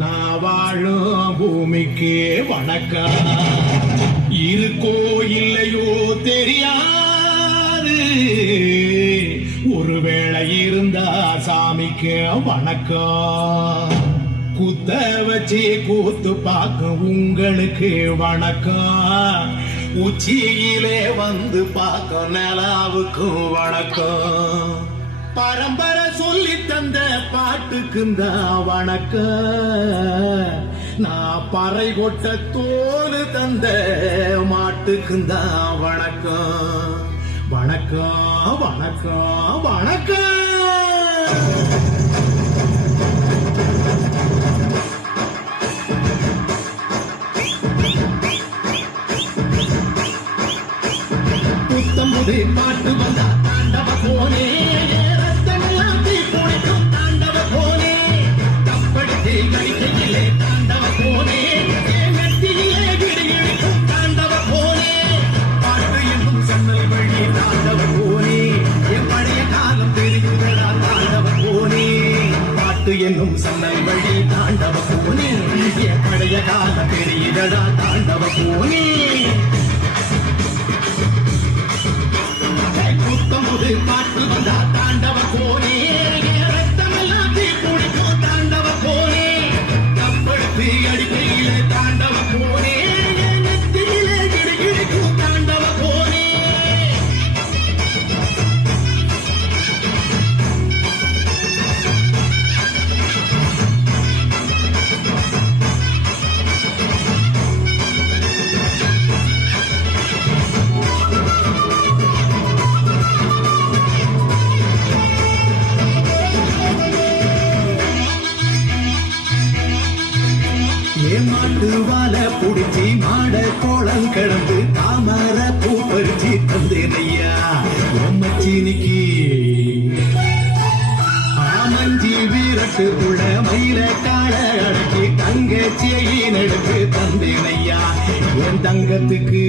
நான் வாழும் பூமிக்கு வணக்கம். இருக்கோ இல்லையோ தெரியாது, ஒருவேளை இருந்தா சாமிக்கு வணக்கம். குத்த வச்சு கூத்து பார்க்க உங்களுக்கு வணக்கம். உச்சியிலே வந்து பார்க்க நிலாவுக்கும் வணக்கம். பரம்பரை சொல்லி தந்த பாட்டுக்குந்தா வணக்கம். நான் பறை கொட்ட தோல் தந்த மாட்டுக்குந்தா வணக்கம். வணக்கம் வணக்கம் வணக்கம். புத்தம்புது பாட்டு வந்தா தாண்டவ போனே, ரத்தமெல்லாம் தீ குளிக்கும் தாண்டவ போனே. தப்படுத்தி கடிக்கையிலே தாண்டவ போனே, மெத்தியிலே கிடிகிடிக்கும் தாண்டவ போனே. பாட்டு என்னும் சன்னல் வழி தாண்டவ போனே, என் பழைய காலம் தெரியுதடா தாண்டவ போனே. பாட்டு என்னும் சன்னல் வழி தாண்டவ போனே, என் பழைய காலம் தெரியுதடா தாண்டவ போனே. பாட்டு வந்தா தாண்டவ போனே, ரத்தமெல்லாம் தீ குடிக்கும் தாண்டவ போனே. கப்படுத்தி அடிக்கையில தாண்டவ போனே, நெத்தியிலே கிடிகிடிக்கும் தாண்டவ போனே. மாட்டு வாழ புடிச்சி மாட கோளம் கிடந்து தாமர பூ பறிச்சி தந்தேனையா மச்சினிக்கு. ஆமஞ்சி வீரட்டுக்குள்ள மயில கால அடக்கி தங்கச்சியை நெடுத்து தந்தேனையா என் தங்கத்துக்கு.